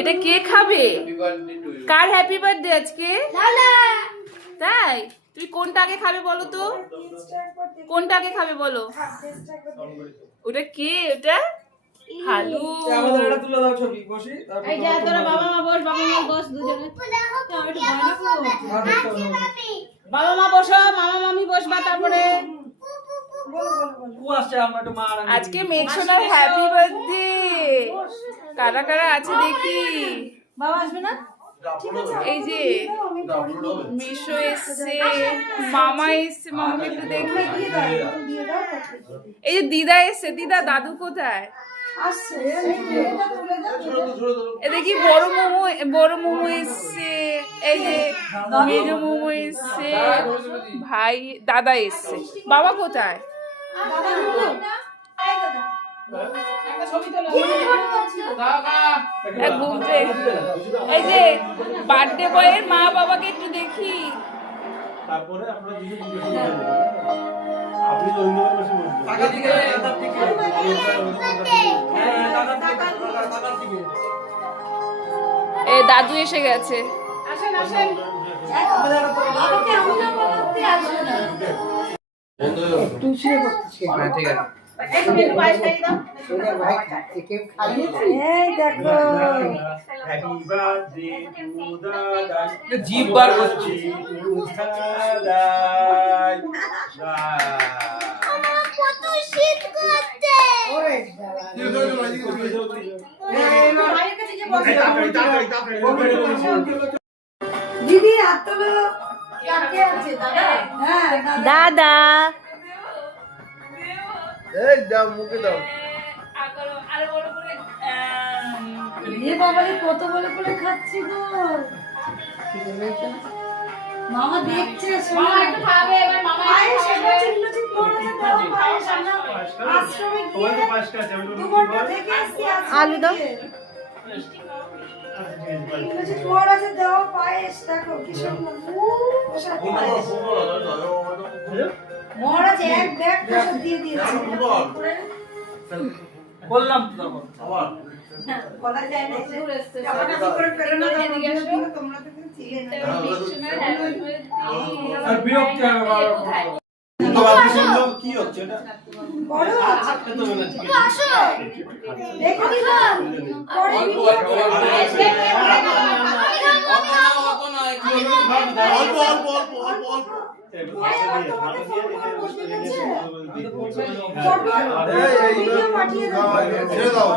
এটা কে খাবে? কার happy birthday আজকে? তাই তুই কোনটা আগে খাবে বলো তো? কোনটা আগে খাবে বলো? ওটা কে? ওটা হালু। আমাদের এটা তুলে দাও ছবি বসি। এই যা তোরা বাবা মা বস দুজনে। বাবা মা বসো, মামা মামি বসবা তারপরে। আজকে মেঘসোনার হ্যাপি বার্থডে। কারা কারা আছে দেখি। বাবা আসবে না? এই যে মিশো এসছে, মামা এসছে, মামাকে একটু দেখি। এই যে দিদা এসছে। দিদা, দাদু কোথায়? দেখি বড় মোমো এসছে। এই যে মেজো মোমো এসছে। ভাই দাদা এসছে। বাবা কোথায়? এই যে বার্থডে বয়ের মা বাবাকে একটু দেখি। তারপরে আপনারা আপনি এই দাদু এসে গেছে। আসেন আসেন। ঠিক আছে। জীব বার করছি। দিদি হাত তোলো। দাদা এই দাও মুখে দাও। বাবা কত বলে করে খাচ্ছি গো। মামা দেখছে আলু দাও। মহারাজ এক ব্যাগ প্রসাদ দিয়ে দিয়েছে। বললাম তো আবার বলা যায় না করে ফেলো না তোমরা তো ছিলে না। আর বিরক্তি হবে বাবা। কি হচ্ছে এটা? বড় এটা তো মনে হচ্ছে আসো দেখো কি বল পরে ছেড়ে দাও।